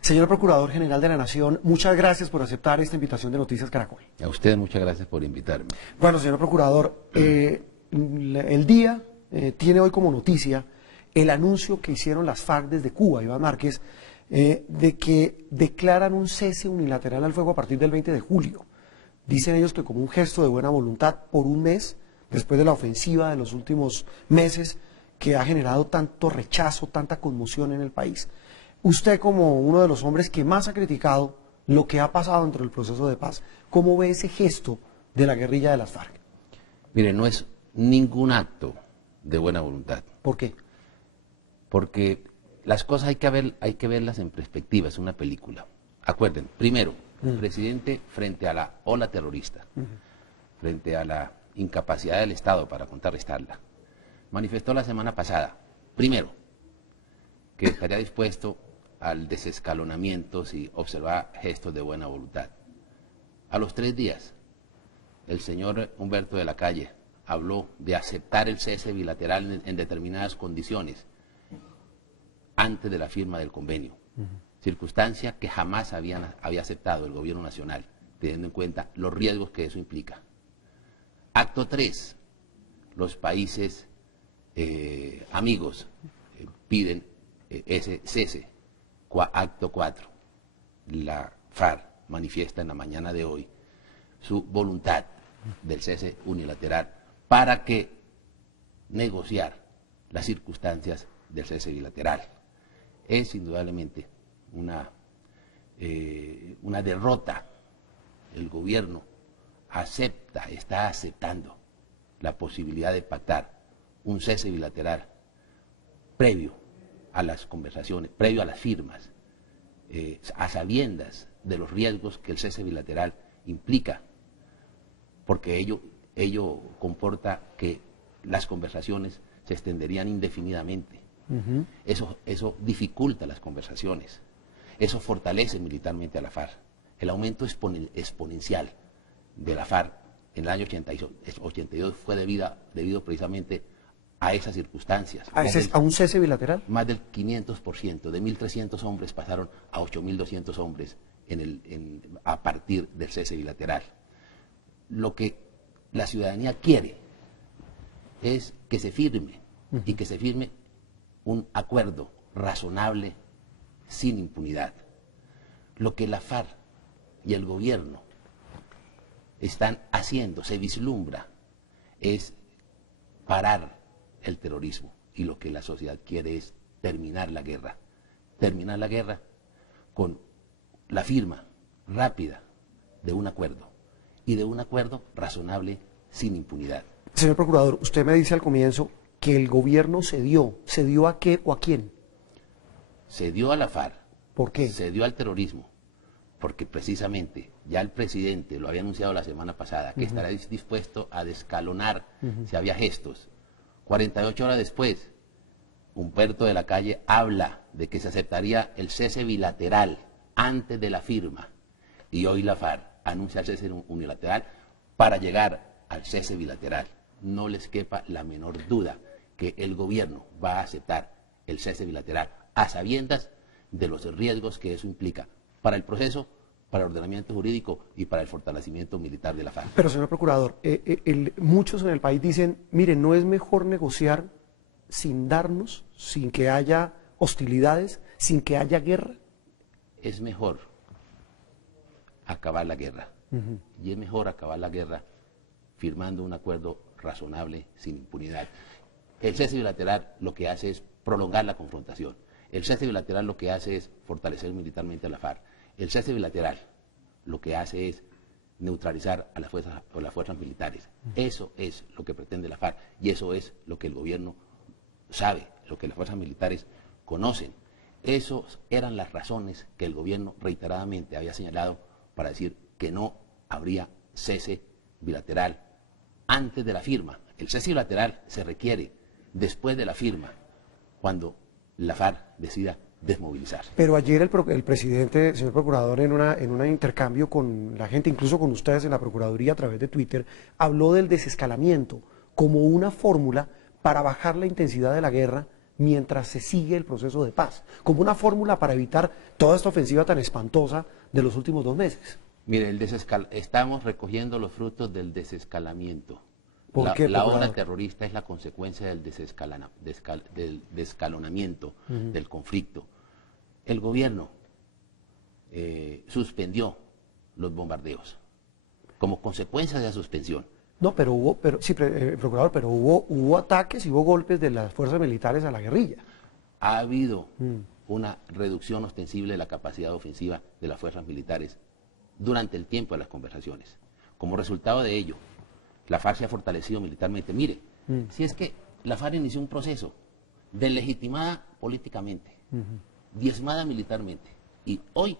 Señor Procurador General de la Nación, muchas gracias por aceptar esta invitación de Noticias Caracol. A usted muchas gracias por invitarme. Bueno, señor Procurador, el día tiene hoy como noticia el anuncio que hicieron las FARC desde Cuba, Iván Márquez, de que declaran un cese unilateral al fuego a partir del 20 de julio. Dicen ellos que como un gesto de buena voluntad por un mes, después de la ofensiva de los últimos meses, que ha generado tanto rechazo, tanta conmoción en el país. Usted, como uno de los hombres que más ha criticado lo que ha pasado dentro del proceso de paz, ¿cómo ve ese gesto de la guerrilla de las FARC? Mire, no es ningún acto de buena voluntad. ¿Por qué? Porque las cosas hay que verlas en perspectiva, es una película. Acuerden, primero, el presidente frente a la ola terrorista, frente a la incapacidad del Estado para contrarrestarla, manifestó la semana pasada, primero, que estaría dispuesto al desescalonamiento si observaba gestos de buena voluntad. A los 3 días, el señor Humberto de la Calle habló de aceptar el cese bilateral en determinadas condiciones antes de la firma del convenio, circunstancia que jamás había aceptado el gobierno nacional, teniendo en cuenta los riesgos que eso implica. Acto 3, los países amigos piden ese cese. Acto 4, la FARC manifiesta en la mañana de hoy su voluntad del cese unilateral para que negociar las circunstancias del cese bilateral. Es indudablemente una derrota. El gobierno está aceptando la posibilidad de pactar un cese bilateral previo a las conversaciones, previo a las firmas, a sabiendas de los riesgos que el cese bilateral implica, porque ello comporta que las conversaciones se extenderían indefinidamente. Eso dificulta las conversaciones, eso fortalece militarmente a la FARC. El aumento exponencial de la FARC en el año 82 fue debido precisamente a esas circunstancias. ¿A un cese bilateral? Más del 500%, de 1.300 hombres pasaron a 8.200 hombres a partir del cese bilateral. Lo que la ciudadanía quiere es que se firme, y que se firme un acuerdo razonable, sin impunidad. Lo que la FARC y el gobierno están haciendo, se vislumbra, es parar el terrorismo, y lo que la sociedad quiere es terminar la guerra con la firma rápida de un acuerdo, y de un acuerdo razonable sin impunidad. Señor Procurador, usted me dice al comienzo que el gobierno cedió ¿a qué o a quién? Cedió a la FARC. ¿Por qué? Cedió al terrorismo, porque precisamente ya el presidente lo había anunciado la semana pasada, que estará dispuesto a descalonar si había gestos. 48 horas después, Humberto de la Calle habla de que se aceptaría el cese bilateral antes de la firma, y hoy la FARC anuncia el cese unilateral para llegar al cese bilateral. No les quepa la menor duda que el gobierno va a aceptar el cese bilateral a sabiendas de los riesgos que eso implica para el proceso, para el ordenamiento jurídico y para el fortalecimiento militar de la FARC. Pero, señor Procurador, muchos en el país dicen, mire, ¿no es mejor negociar sin darnos, sin que haya hostilidades, sin que haya guerra? Es mejor acabar la guerra, y es mejor acabar la guerra firmando un acuerdo razonable, sin impunidad. El cese bilateral lo que hace es prolongar la confrontación. El cese bilateral lo que hace es fortalecer militarmente a la FARC. El cese bilateral lo que hace es neutralizar a las fuerzas militares. Eso es lo que pretende la FARC, y eso es lo que el gobierno sabe, lo que las fuerzas militares conocen. Esas eran las razones que el gobierno reiteradamente había señalado para decir que no habría cese bilateral antes de la firma. El cese bilateral se requiere después de la firma, cuando la FARC decida desmovilizar. Pero ayer el presidente, señor Procurador, en un intercambio con la gente, incluso con ustedes en la Procuraduría a través de Twitter, habló del desescalamiento como una fórmula para bajar la intensidad de la guerra mientras se sigue el proceso de paz, como una fórmula para evitar toda esta ofensiva tan espantosa de los últimos 2 meses. Mire, estamos recogiendo los frutos del desescalamiento. ¿Por qué, la procurador? ola terrorista es la consecuencia del desescalonamiento del conflicto. El gobierno suspendió los bombardeos como consecuencia de la suspensión. No, pero procurador, pero hubo ataques y hubo golpes de las fuerzas militares a la guerrilla. Ha habido una reducción ostensible de la capacidad ofensiva de las fuerzas militares durante el tiempo de las conversaciones. Como resultado de ello, la FARC se ha fortalecido militarmente. Mire, si es que la FARC inició un proceso deslegitimada políticamente, diezmada militarmente, y hoy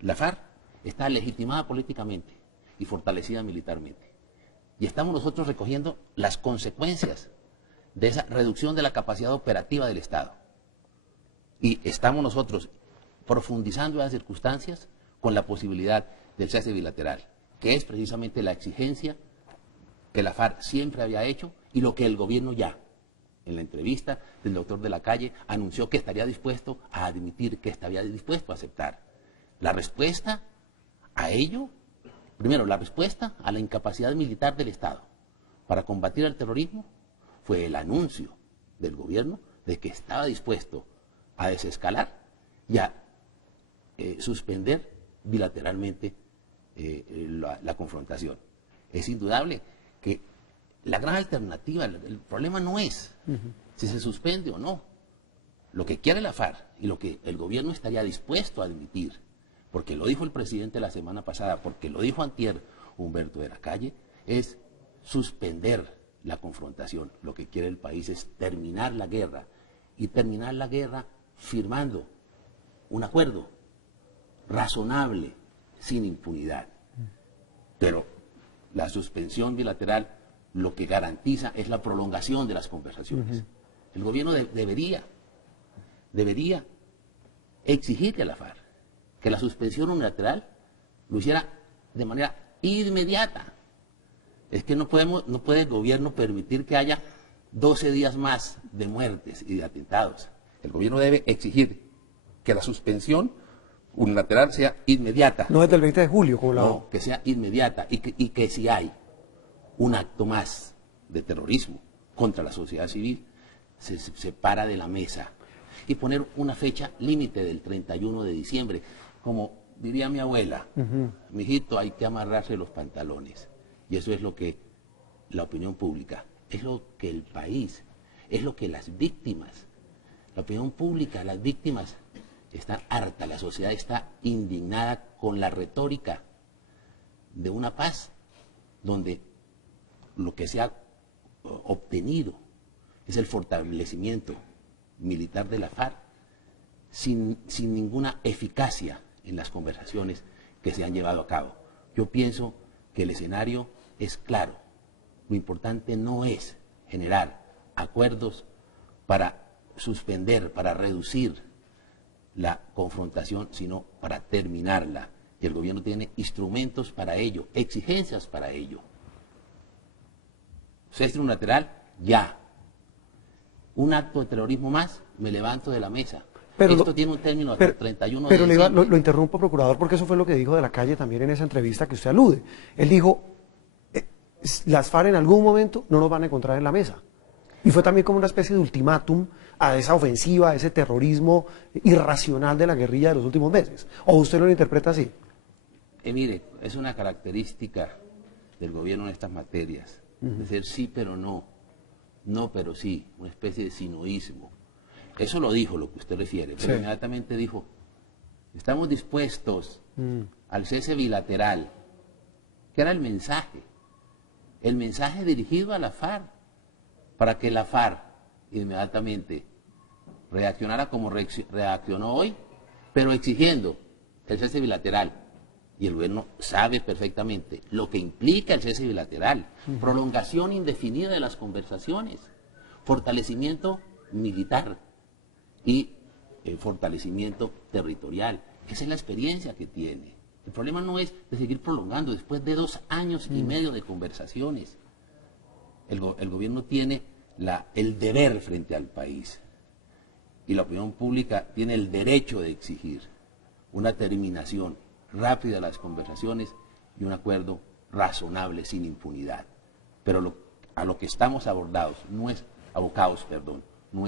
la FARC está legitimada políticamente y fortalecida militarmente. Y estamos nosotros recogiendo las consecuencias de esa reducción de la capacidad operativa del Estado. Y estamos nosotros profundizando en las circunstancias con la posibilidad del cese bilateral, que es precisamente la exigencia que la FARC siempre había hecho y lo que el gobierno ya, en la entrevista del doctor de la Calle, anunció que estaría dispuesto a admitir, que estaría dispuesto a aceptar. La respuesta a ello, primero, la respuesta a la incapacidad militar del Estado para combatir el terrorismo fue el anuncio del gobierno de que estaba dispuesto a desescalar y a suspender bilateralmente la confrontación. Es indudable que la gran alternativa, el problema no es si se suspende o no. Lo que quiere la FARC y lo que el gobierno estaría dispuesto a admitir, porque lo dijo el presidente la semana pasada, porque lo dijo antier Humberto de la Calle, es suspender la confrontación. Lo que quiere el país es terminar la guerra, y terminar la guerra firmando un acuerdo razonable, sin impunidad. Pero la suspensión bilateral lo que garantiza es la prolongación de las conversaciones. El gobierno debería exigirle a la FARC que la suspensión unilateral lo hiciera de manera inmediata. Es que no puede el gobierno permitir que haya 12 días más de muertes y de atentados. El gobierno debe exigir que la suspensión unilateral sea inmediata. No desde el 20 de julio, como la... No, que sea inmediata y que si hay un acto más de terrorismo contra la sociedad civil, se para de la mesa. Y poner una fecha límite del 31 de diciembre. Como diría mi abuela, mijito, hay que amarrarse los pantalones. Y eso es lo que la opinión pública, es lo que el país, es lo que las víctimas, la opinión pública, las víctimas están hartas, la sociedad está indignada con la retórica de una paz donde lo que se ha obtenido es el fortalecimiento militar de la FARC sin ninguna eficacia en las conversaciones que se han llevado a cabo. Yo pienso que el escenario es claro. Lo importante no es generar acuerdos para suspender, para reducir la confrontación, sino para terminarla. Y el gobierno tiene instrumentos para ello, exigencias para ello. Cese unilateral, ya. Un acto de terrorismo más, me levanto de la mesa. Pero esto tiene un término hasta el 31 de Pero diciembre. lo interrumpo, procurador, porque eso fue lo que dijo de la Calle también en esa entrevista que usted alude. Él dijo, las FARC en algún momento no nos van a encontrar en la mesa. Y fue también como una especie de ultimátum a esa ofensiva, a ese terrorismo irracional de la guerrilla de los últimos meses. ¿O usted lo interpreta así? Mire, es una característica del gobierno en estas materias, de ser sí pero no, no pero sí, una especie de sinoísmo. Eso lo dijo, lo que usted refiere, pero inmediatamente dijo, estamos dispuestos al cese bilateral, que era el mensaje dirigido a la FARC, para que la FARC inmediatamente reaccionara como reaccionó hoy, pero exigiendo el cese bilateral. Y el gobierno sabe perfectamente lo que implica el cese bilateral, prolongación indefinida de las conversaciones, fortalecimiento militar y fortalecimiento territorial. Esa es la experiencia que tiene. El problema no es de seguir prolongando después de 2 años y medio de conversaciones. El gobierno tiene el deber frente al país y la opinión pública tiene el derecho de exigir una terminación rápida de las conversaciones y un acuerdo razonable sin impunidad. Pero a lo que estamos abocados no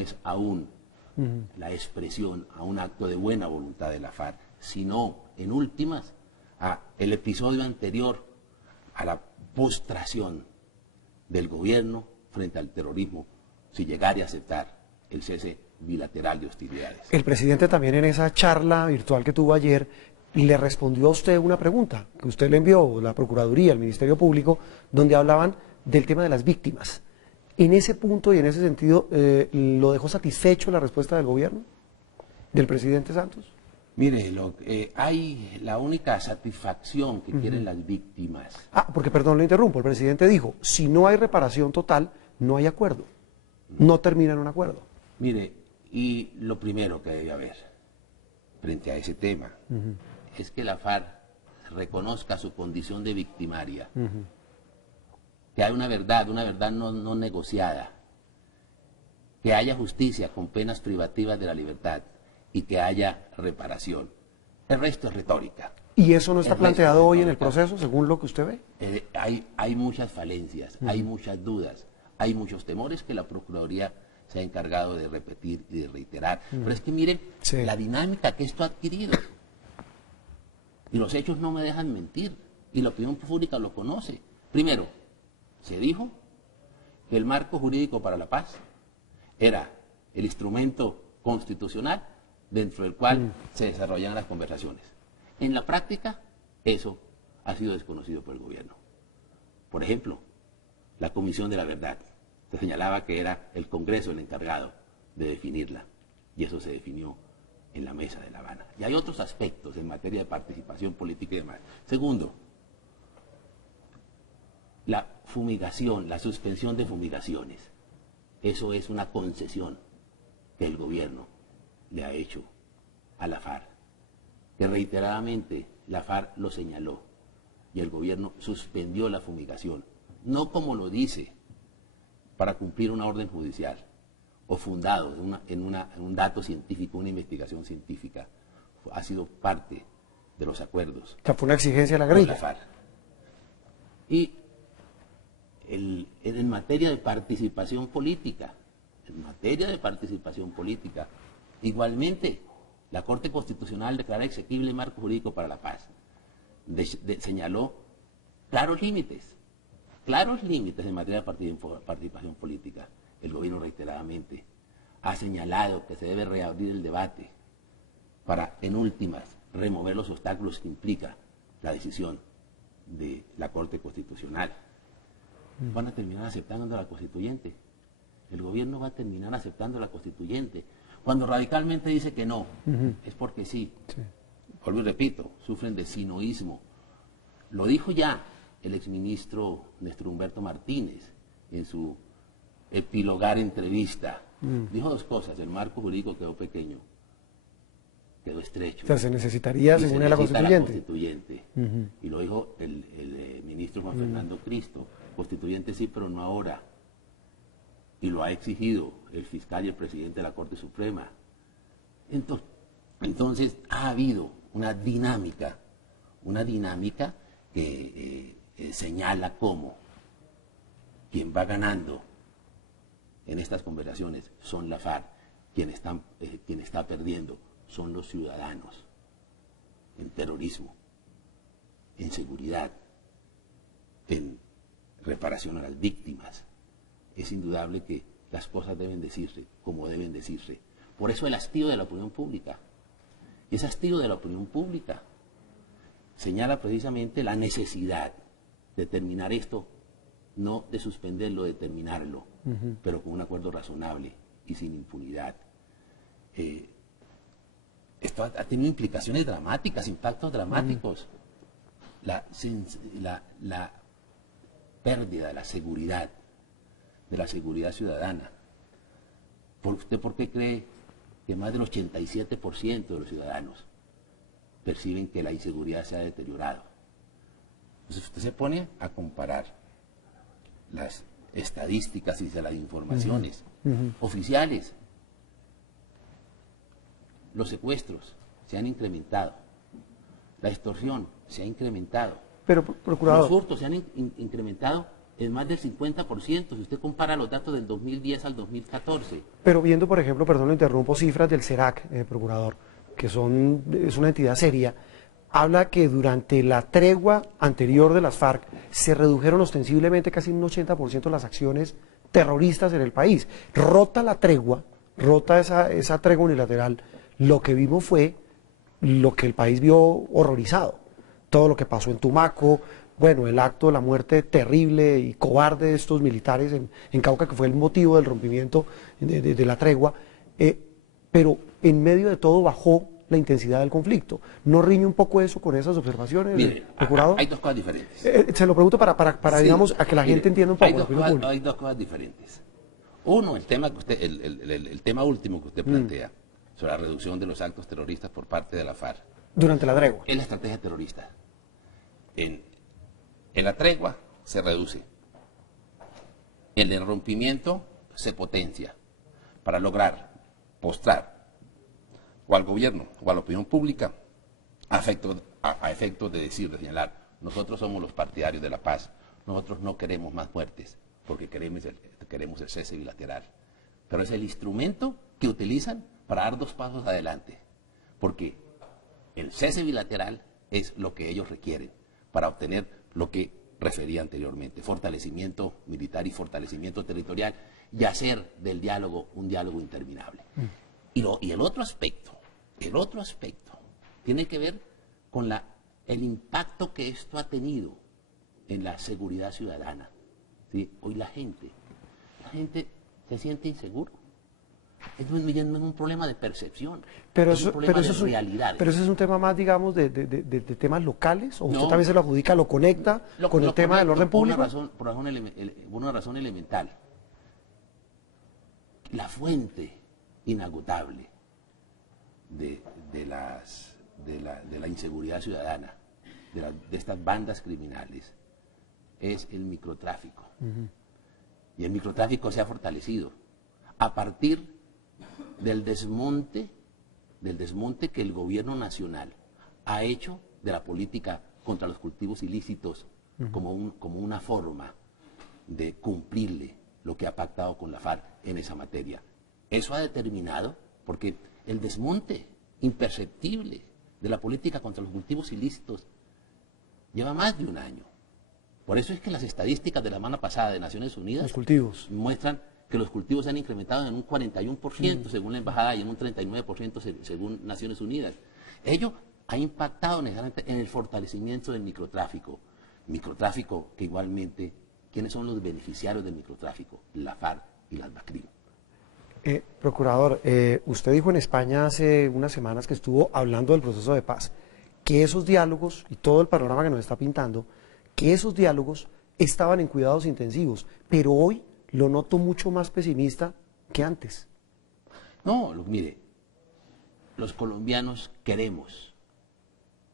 es aún la expresión a un acto de buena voluntad de la FARC, sino, en últimas, a el episodio anterior a la postración del gobierno frente al terrorismo, si llegara a aceptar el cese bilateral de hostilidades. El presidente también en esa charla virtual que tuvo ayer le respondió a usted una pregunta que usted le envió, la Procuraduría, el Ministerio Público, donde hablaban del tema de las víctimas. En ese punto y en ese sentido, ¿lo dejó satisfecho la respuesta del gobierno, del presidente Santos? Mire, hay la única satisfacción que quieren las víctimas. Porque perdón, lo interrumpo, el presidente dijo, si no hay reparación total, no hay acuerdo, no termina en un acuerdo. Mire, y lo primero que debe haber frente a ese tema es que la FARC reconozca su condición de victimaria, que hay una verdad no negociada, que haya justicia con penas privativas de la libertad y que haya reparación. El resto es retórica. ¿Y eso no está planteado hoy en el proceso, según lo que usted ve? Hay muchas falencias, hay muchas dudas, hay muchos temores que la Procuraduría se ha encargado de repetir y de reiterar. Pero es que miren la dinámica que esto ha adquirido. Y los hechos no me dejan mentir. Y la opinión pública lo conoce. Primero, se dijo que el marco jurídico para la paz era el instrumento constitucional dentro del cual se desarrollaban las conversaciones. En la práctica, eso ha sido desconocido por el gobierno. Por ejemplo, la Comisión de la Verdad. Se señalaba que era el Congreso el encargado de definirla, y eso se definió en la mesa de La Habana. Y hay otros aspectos en materia de participación política y demás. Segundo, la fumigación, la suspensión de fumigaciones. Eso es una concesión que el gobierno le ha hecho a la FARC, que reiteradamente la FARC lo señaló, y el gobierno suspendió la fumigación, no como lo dice, para cumplir una orden judicial o fundado en un dato científico, una investigación científica. Ha sido parte de los acuerdos. O sea, fue una exigencia de la guerrilla. La FARC. Y en materia de participación política, igualmente la Corte Constitucional declara exequible el marco jurídico para la paz. Señaló claros límites en materia de participación política. El gobierno reiteradamente ha señalado que se debe reabrir el debate para, en últimas, remover los obstáculos que implica la decisión de la Corte Constitucional. Van a terminar aceptando la constituyente. El gobierno va a terminar aceptando la constituyente. Cuando radicalmente dice que no, es porque sí. Vuelvo y repito, sufren de sinoísmo. Lo dijo ya el exministro Néstor Humberto Martínez en su epilogar entrevista. Dijo dos cosas: el marco jurídico quedó pequeño, quedó estrecho. O sea, se necesitaría, según la constituyente. Y lo dijo el ministro Juan Fernando Cristo: constituyente sí, pero no ahora. Y lo ha exigido el fiscal y el presidente de la Corte Suprema. Entonces ha habido una dinámica que señala cómo quien va ganando en estas conversaciones son la FARC, quien está perdiendo son los ciudadanos en terrorismo, en seguridad, en reparación a las víctimas. Es indudable que las cosas deben decirse como deben decirse. Por eso el hastío de la opinión pública. Y ese hastío de la opinión pública señala precisamente la necesidad de terminar esto, no de suspenderlo, de terminarlo, pero con un acuerdo razonable y sin impunidad. Esto ha tenido implicaciones dramáticas, impactos dramáticos. La pérdida de la seguridad ciudadana. ¿Usted por qué cree que más del 87% de los ciudadanos perciben que la inseguridad se ha deteriorado? Entonces usted se pone a comparar las estadísticas y las informaciones oficiales los secuestros se han incrementado, la extorsión se ha incrementado, Pero, procurador, los hurtos se han incrementado en más del 50%, si usted compara los datos del 2010 al 2014. pero viendo, por ejemplo, perdón, lo interrumpo, cifras del CERAC, procurador, que es una entidad seria, habla que durante la tregua anterior de las FARC se redujeron ostensiblemente casi un 80% las acciones terroristas en el país. Rota la tregua, rota esa tregua unilateral, lo que vimos fue lo que el país vio horrorizado. Todo lo que pasó en Tumaco, bueno, el acto de la muerte terrible y cobarde de estos militares en Cauca, que fue el motivo del rompimiento de la tregua, pero en medio de todo bajó la intensidad del conflicto. ¿No riñe un poco eso con esas observaciones, mire, procurador? hay dos cosas diferentes. Se lo pregunto para Sí, digamos, a que la gente entienda un poco. Hay dos cosas diferentes. Uno, el tema que usted, el tema último que usted plantea, sobre la reducción de los actos terroristas por parte de la FARC. Durante la tregua. Es la estrategia terrorista. En la tregua se reduce. En el rompimiento se potencia para lograr postrar o al gobierno o a la opinión pública a efectos de decir, de señalar, nosotros somos los partidarios de la paz, nosotros no queremos más muertes porque queremos el cese bilateral. Pero es el instrumento que utilizan para dar dos pasos adelante, porque el cese bilateral es lo que ellos requieren para obtener lo que refería anteriormente, fortalecimiento militar y fortalecimiento territorial, y hacer del diálogo un diálogo interminable. Y el otro aspecto tiene que ver con el impacto que esto ha tenido en la seguridad ciudadana. ¿Sí? Hoy la gente se siente inseguro. No es un problema de percepción, es un problema de realidad. Pero ese es un tema más, digamos, de temas locales, o usted No, también se lo adjudica, lo conecta con el tema del orden público. Por una razón elemental. La fuente inagotable de la inseguridad ciudadana, de estas bandas criminales, es el microtráfico. Y el microtráfico se ha fortalecido a partir del desmonte que el gobierno nacional ha hecho de la política contra los cultivos ilícitos como una forma de cumplirle lo que ha pactado con la FARC en esa materia. Eso ha determinado, porque el desmonte imperceptible de la política contra los cultivos ilícitos lleva más de un año. Por eso es que las estadísticas de la semana pasada de Naciones Unidas Los cultivos muestran que los cultivos se han incrementado en un 41% según la embajada y en un 39% según Naciones Unidas. Ello ha impactado necesariamente en el fortalecimiento del microtráfico. Microtráfico que igualmente, ¿quiénes son los beneficiarios del microtráfico? La FARC y las BACRIM. Procurador, usted dijo en España hace unas semanas que estuvo hablando del proceso de paz, que esos diálogos y todo el panorama que nos está pintando, que esos diálogos estaban en cuidados intensivos, pero hoy lo noto mucho más pesimista que antes. No, mire, los colombianos queremos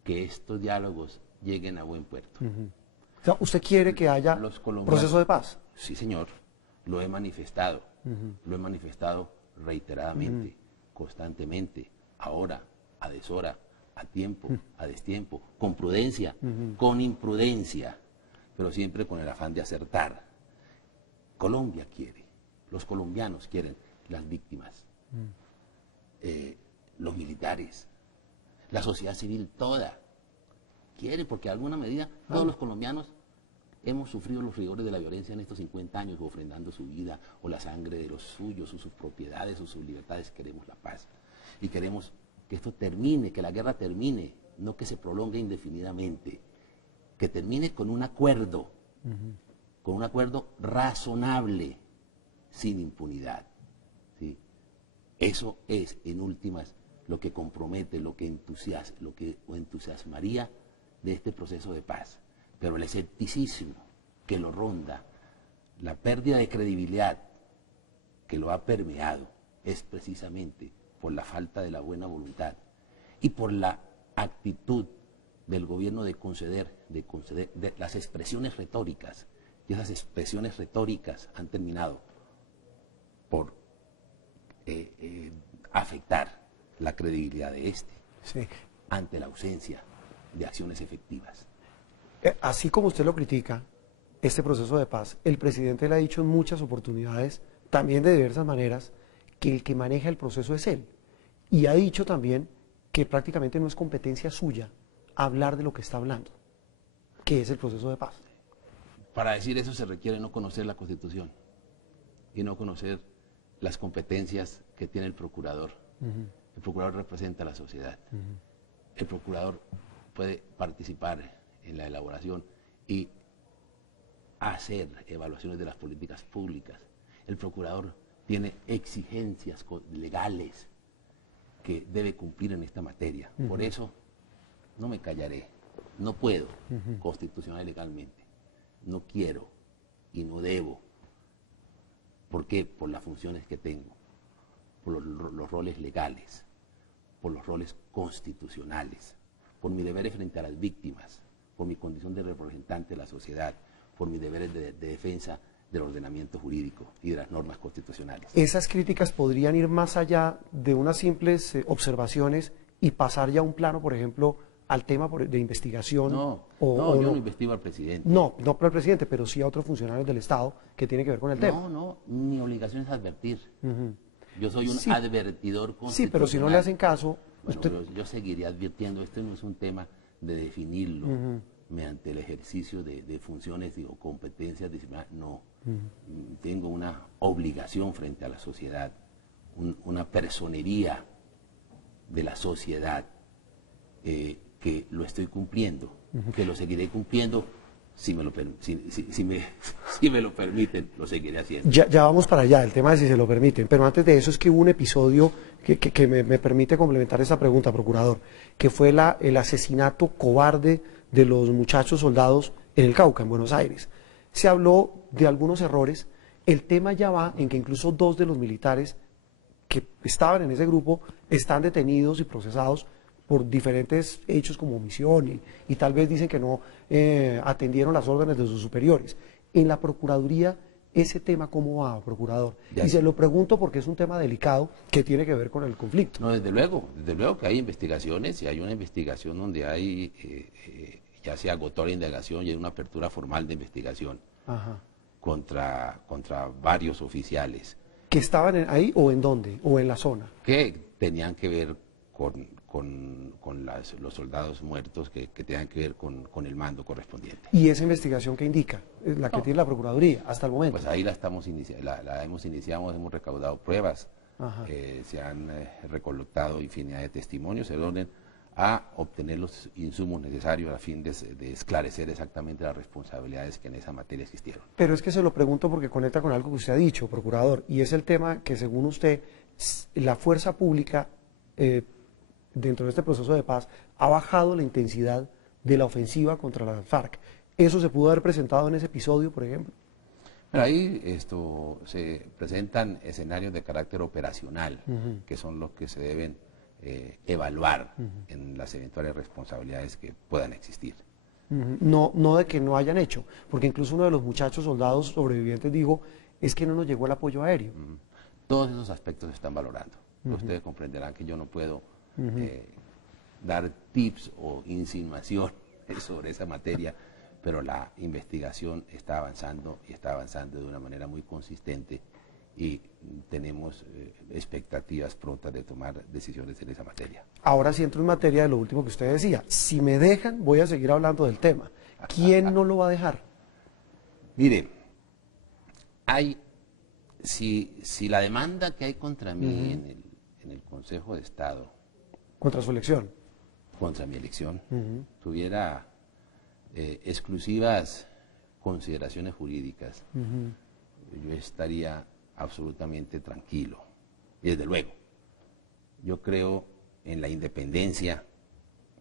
que estos diálogos lleguen a buen puerto. O sea, ¿usted quiere que haya proceso de paz? Sí, señor, lo he manifestado. Lo he manifestado reiteradamente, constantemente, ahora, a deshora, a tiempo, a destiempo, con prudencia, con imprudencia, pero siempre con el afán de acertar. Colombia quiere, los colombianos quieren, las víctimas, los militares, la sociedad civil toda, quiere, porque de alguna medida todos los colombianos hemos sufrido los rigores de la violencia en estos 50 años, ofrendando su vida o la sangre de los suyos, o sus propiedades, o sus libertades. Queremos la paz y queremos que esto termine, que la guerra termine, no que se prolongue indefinidamente, que termine con un acuerdo, con un acuerdo razonable, sin impunidad. ¿Sí? Eso es, en últimas, lo que compromete, lo que entusiasmaría de este proceso de paz. Pero el escepticismo que lo ronda, la pérdida de credibilidad que lo ha permeado, es precisamente por la falta de la buena voluntad y por la actitud del gobierno de conceder de las expresiones retóricas. Y esas expresiones retóricas han terminado por afectar la credibilidad de este Sí. ante la ausencia de acciones efectivas. Así como usted lo critica, este proceso de paz, el presidente le ha dicho en muchas oportunidades, también de diversas maneras, que el que maneja el proceso es él. Y ha dicho también que prácticamente no es competencia suya hablar de lo que está hablando, que es el proceso de paz. Para decir eso se requiere no conocer la Constitución y no conocer las competencias que tiene el procurador. El procurador representa a la sociedad. El procurador puede participar en la elaboración y hacer evaluaciones de las políticas públicas. El procurador tiene exigencias legales que debe cumplir en esta materia. Por eso no me callaré, no puedo constitucional y legalmente, no quiero y no debo. ¿Por qué? Por las funciones que tengo, por los roles legales, por los roles constitucionales, por mis deberes frente a las víctimas, por mi condición de representante de la sociedad, por mis deberes de defensa del ordenamiento jurídico y de las normas constitucionales. Esas críticas podrían ir más allá de unas simples observaciones y pasar ya a un plano, por ejemplo, al tema de investigación. No, yo no investigo al presidente. No por el presidente, pero sí a otros funcionarios del Estado que tiene que ver con el tema. No, mi obligación es advertir. Yo soy un advertidor constitucional. Sí, pero si no le hacen caso... Bueno, yo seguiré advirtiendo. Esto no es un tema de definirlo mediante el ejercicio de funciones o competencias disciplinarias. No, tengo una obligación frente a la sociedad, una personería de la sociedad que lo estoy cumpliendo, que lo seguiré cumpliendo. Si me lo permiten, lo seguiré haciendo. Ya vamos para allá, el tema de si se lo permiten, pero antes de eso es que hubo un episodio que me permite complementar esa pregunta, procurador, que fue el asesinato cobarde de los muchachos soldados en el Cauca, en Buenos Aires. Se habló de algunos errores, el tema ya va en que incluso 2 de los militares que estaban en ese grupo están detenidos y procesados por diferentes hechos como omisión y tal vez dicen que no atendieron las órdenes de sus superiores. En la Procuraduría, ese tema, ¿cómo va, procurador? Y se lo pregunto porque es un tema delicado que tiene que ver con el conflicto. No, desde luego que hay investigaciones y hay una investigación donde hay, ya se agotó la indagación y hay una apertura formal de investigación contra varios oficiales. ¿Que estaban ahí o en dónde? ¿O en la zona? Que tenían que ver con los soldados muertos, que tengan que ver con el mando correspondiente. ¿Y esa investigación qué indica? La que tiene la Procuraduría hasta el momento. Pues ahí la hemos iniciado, hemos recaudado pruebas, se han recolectado infinidad de testimonios, se orden a obtener los insumos necesarios a fin de esclarecer exactamente las responsabilidades que en esa materia existieron. Pero es que se lo pregunto porque conecta con algo que usted ha dicho, procurador, y es el tema que según usted, la fuerza pública dentro de este proceso de paz ha bajado la intensidad de la ofensiva contra las FARC. ¿Eso se pudo haber presentado en ese episodio, por ejemplo? Pero ahí se presentan escenarios de carácter operacional, que son los que se deben evaluar en las eventuales responsabilidades que puedan existir. No de que no hayan hecho, porque incluso uno de los muchachos soldados sobrevivientes dijo, es que no nos llegó el apoyo aéreo. Todos esos aspectos se están valorando. Ustedes comprenderán que yo no puedo dar tips o insinuaciones sobre esa materia, pero la investigación está avanzando y está avanzando de una manera muy consistente y tenemos expectativas prontas de tomar decisiones en esa materia. Ahora sí entro en materia de lo último que usted decía. Si me dejan, voy a seguir hablando del tema. ¿Quién no lo va a dejar? Mire, si la demanda que hay contra mí en el Consejo de Estado, contra su elección, contra mi elección, tuviera exclusivas consideraciones jurídicas, yo estaría absolutamente tranquilo. Y desde luego, yo creo en la independencia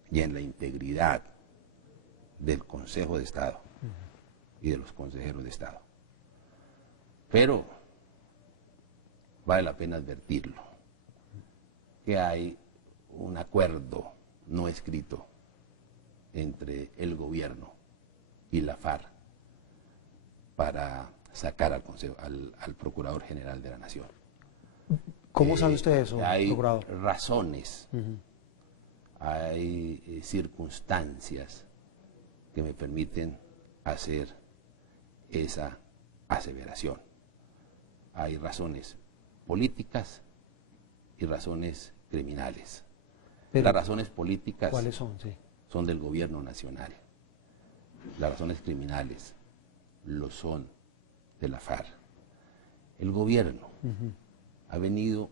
y en la integridad del Consejo de Estado y de los consejeros de Estado. Pero vale la pena advertirlo, que hay un acuerdo no escrito entre el gobierno y la FARC para sacar al Procurador General de la Nación. ¿Cómo sabe usted eso, Hay procurador? razones, hay circunstancias que me permiten hacer esa aseveración. Hay razones políticas y razones criminales. Pero, las razones políticas ¿cuáles son? Sí. son del gobierno nacional. Las razones criminales lo son de la FARC. El gobierno ha venido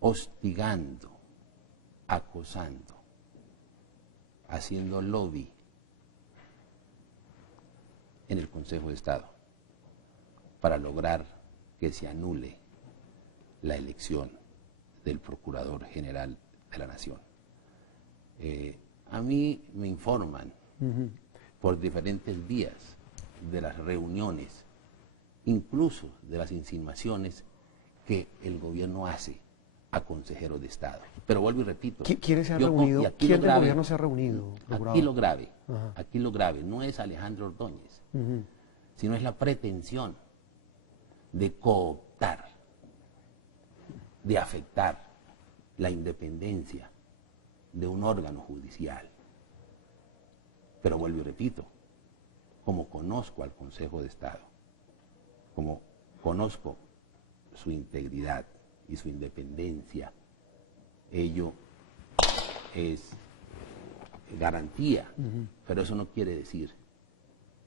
hostigando, acosando, haciendo lobby en el Consejo de Estado para lograr que se anule la elección del Procurador General de la Nación. A mí me informan por diferentes vías de las reuniones, incluso de las insinuaciones que el gobierno hace a consejeros de Estado. Pero vuelvo y repito. ¿Quiénes se han reunido? ¿Quién del gobierno se ha reunido, procurador? Aquí lo grave no es Alejandro Ordóñez, sino es la pretensión de cooptar, de afectar la independencia de un órgano judicial. Pero vuelvo y repito, como conozco al Consejo de Estado, como conozco su integridad y su independencia, ello es garantía, pero eso no quiere decir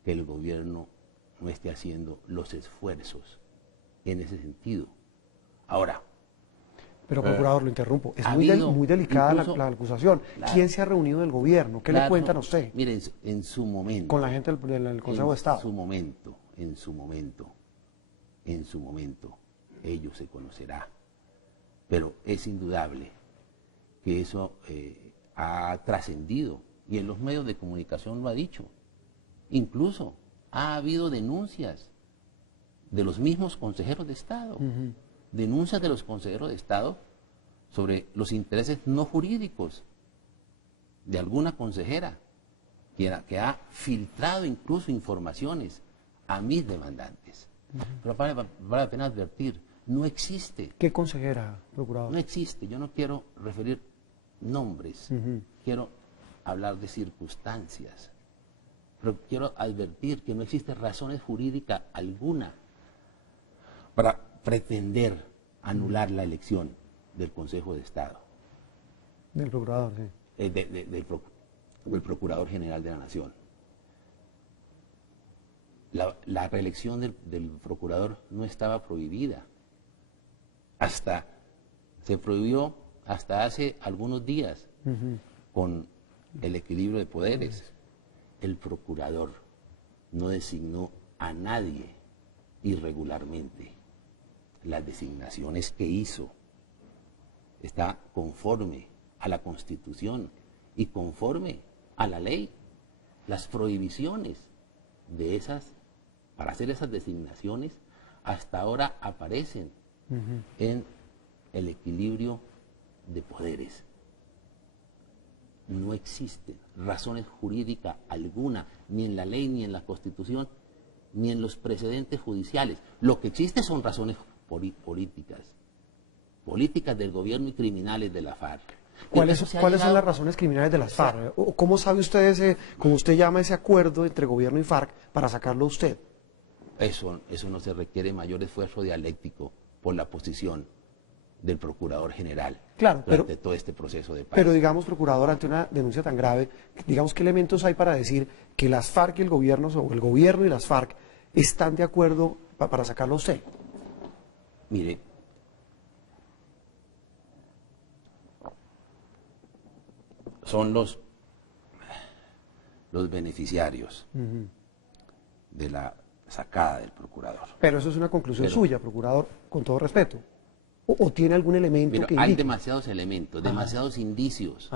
que el gobierno no esté haciendo los esfuerzos en ese sentido. Ahora, pero procurador, lo interrumpo, es muy delicada la acusación. Claro. ¿Quién se ha reunido del gobierno? ¿Qué le cuentan a usted? Mire, en su momento. Con la gente del Consejo de Estado. En su momento, ello se conocerá. Pero es indudable que eso ha trascendido, y en los medios de comunicación lo ha dicho. Incluso ha habido denuncias de los mismos consejeros de Estado, denuncias de los consejeros de Estado sobre los intereses no jurídicos de alguna consejera que ha filtrado incluso informaciones a mis demandantes. Pero vale la pena advertir, no existe. ¿Qué consejera, procurador? No existe, yo no quiero referir nombres, quiero hablar de circunstancias, pero quiero advertir que no existe razón jurídica alguna para pretender anular la elección del Consejo de Estado. Del procurador, sí. Del Procurador General de la Nación. La reelección del procurador no estaba prohibida. Se prohibió hasta hace algunos días con el equilibrio de poderes. El procurador no designó a nadie irregularmente. Las designaciones que hizo está conforme a la Constitución y conforme a la ley. Las prohibiciones de para hacer esas designaciones hasta ahora aparecen en el equilibrio de poderes. No existe razón jurídica alguna, ni en la ley, ni en la Constitución, ni en los precedentes judiciales. Lo que existe son razones políticas del gobierno y criminales de la FARC. ¿Cuáles son las razones criminales de las FARC? ¿Cómo sabe usted como usted llama ese acuerdo entre gobierno y FARC para sacarlo usted? Eso no se requiere mayor esfuerzo dialéctico por la posición del Procurador General durante todo este proceso de paz. Pero digamos, procurador, ante una denuncia tan grave, digamos, ¿qué elementos hay para decir que las FARC y el gobierno, o el gobierno y las FARC, están de acuerdo para sacarlo usted? Mire, son los beneficiarios de la sacada del procurador. Pero eso es una conclusión suya, procurador, con todo respeto. ¿O tiene algún elemento que indique? Hay demasiados elementos, demasiados indicios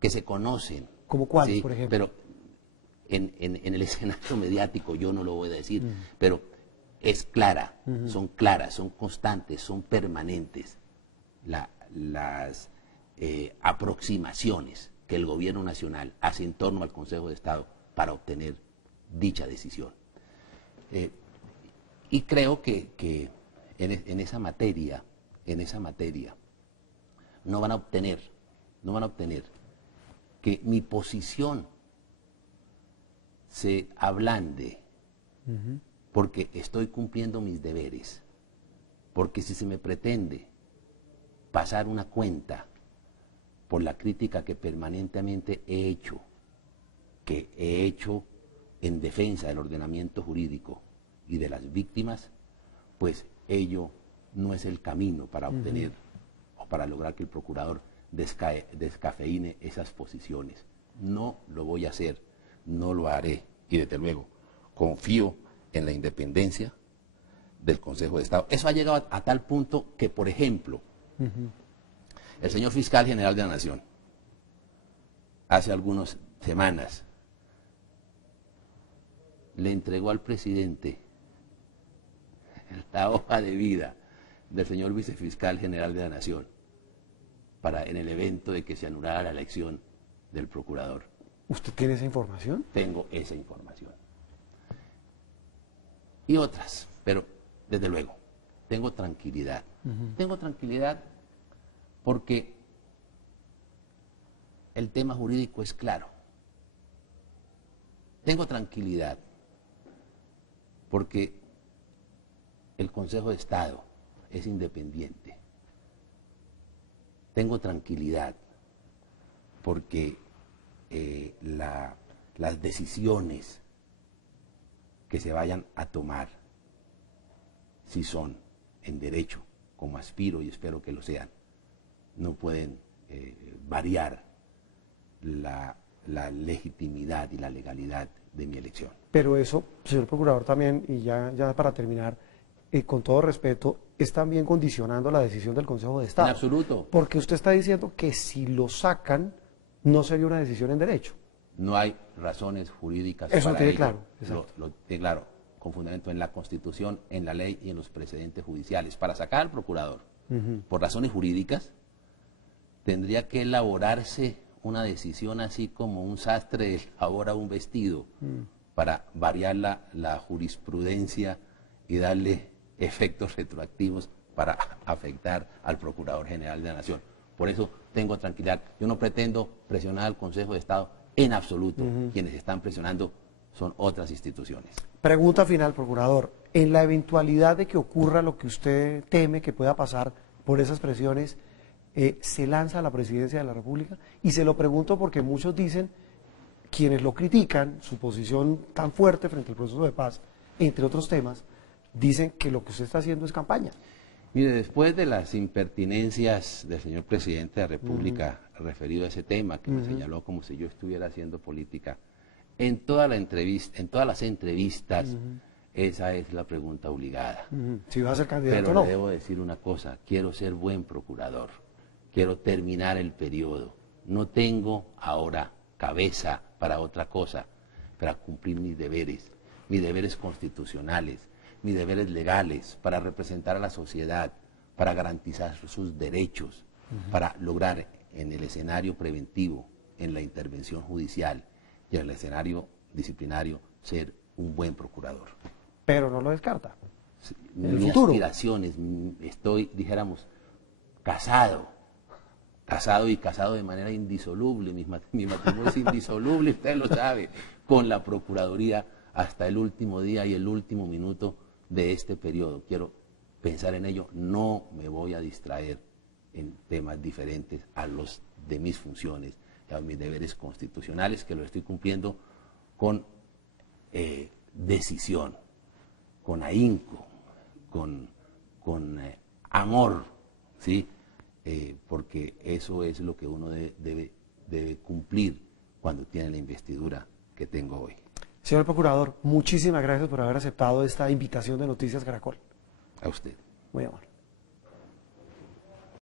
que se conocen. ¿Como cuáles, por ejemplo? Pero en el escenario mediático yo no lo voy a decir, pero es clara, son constantes, son permanentes las aproximaciones que el gobierno nacional hace en torno al Consejo de Estado para obtener dicha decisión. Y creo que en esa materia en esa materia, no van a obtener que mi posición se ablande, porque estoy cumpliendo mis deberes, porque si se me pretende pasar una cuenta por la crítica que permanentemente he hecho en defensa del ordenamiento jurídico y de las víctimas, pues ello no es el camino para obtener o para lograr que el procurador descafeíne esas posiciones. No lo voy a hacer, no lo haré, y desde luego confío en la independencia del Consejo de Estado. Eso ha llegado a tal punto que, por ejemplo, el señor fiscal general de la Nación, hace algunas semanas, le entregó al presidente la hoja de vida del señor vicefiscal general de la Nación para en el evento de que se anulara la elección del procurador. ¿Usted tiene esa información? Tengo esa información. Y otras, pero desde luego, tengo tranquilidad. Tengo tranquilidad porque el tema jurídico es claro. Tengo tranquilidad porque el Consejo de Estado es independiente. Tengo tranquilidad porque las decisiones que se vayan a tomar, si son en derecho, como aspiro y espero que lo sean, no pueden variar la legitimidad y la legalidad de mi elección. Pero eso, señor procurador, también, y ya para terminar, con todo respeto, es también condicionando la decisión del Consejo de Estado. En absoluto. Porque usted está diciendo que si lo sacan, no sería una decisión en derecho. No hay razones jurídicas eso para tiene ello. Claro. Lo tiene claro, con fundamento en la Constitución, en la ley y en los precedentes judiciales. Para sacar al procurador, por razones jurídicas, tendría que elaborarse una decisión así como un sastre elabora un vestido para variar la jurisprudencia y darle efectos retroactivos para afectar al Procurador General de la Nación. Por eso tengo tranquilidad. Yo no pretendo presionar al Consejo de Estado en absoluto. Quienes están presionando son otras instituciones. Pregunta final, procurador. En la eventualidad de que ocurra lo que usted teme que pueda pasar por esas presiones, ¿se lanza a la presidencia de la República? Y se lo pregunto porque muchos dicen, quienes lo critican, su posición tan fuerte frente al proceso de paz, entre otros temas, dicen que lo que usted está haciendo es campaña. Mire, después de las impertinencias del señor presidente de la República referido a ese tema, que me señaló como si yo estuviera haciendo política, en todas las entrevistas, esa es la pregunta obligada. Si va a ser candidato Pero o no. le debo decir una cosa, quiero ser buen procurador, quiero terminar el periodo, no tengo ahora cabeza para otra cosa, para cumplir mis deberes constitucionales, mis deberes legales, para representar a la sociedad, para garantizar sus derechos, para lograr en el escenario preventivo, en la intervención judicial y en el escenario disciplinario, ser un buen procurador. Pero no lo descarta. Mis aspiraciones, estoy, dijéramos, casado de manera indisoluble, mi matrimonio es indisoluble, usted lo sabe, con la Procuraduría hasta el último día y el último minuto de este periodo. Quiero pensar en ello, no me voy a distraer en temas diferentes a los de mis funciones, a mis deberes constitucionales, que lo estoy cumpliendo con decisión, con ahínco, con amor, ¿sí? Porque eso es lo que uno debe cumplir cuando tiene la investidura que tengo hoy. Señor Procurador, muchísimas gracias por haber aceptado esta invitación de Noticias Caracol. A usted. Muy amable.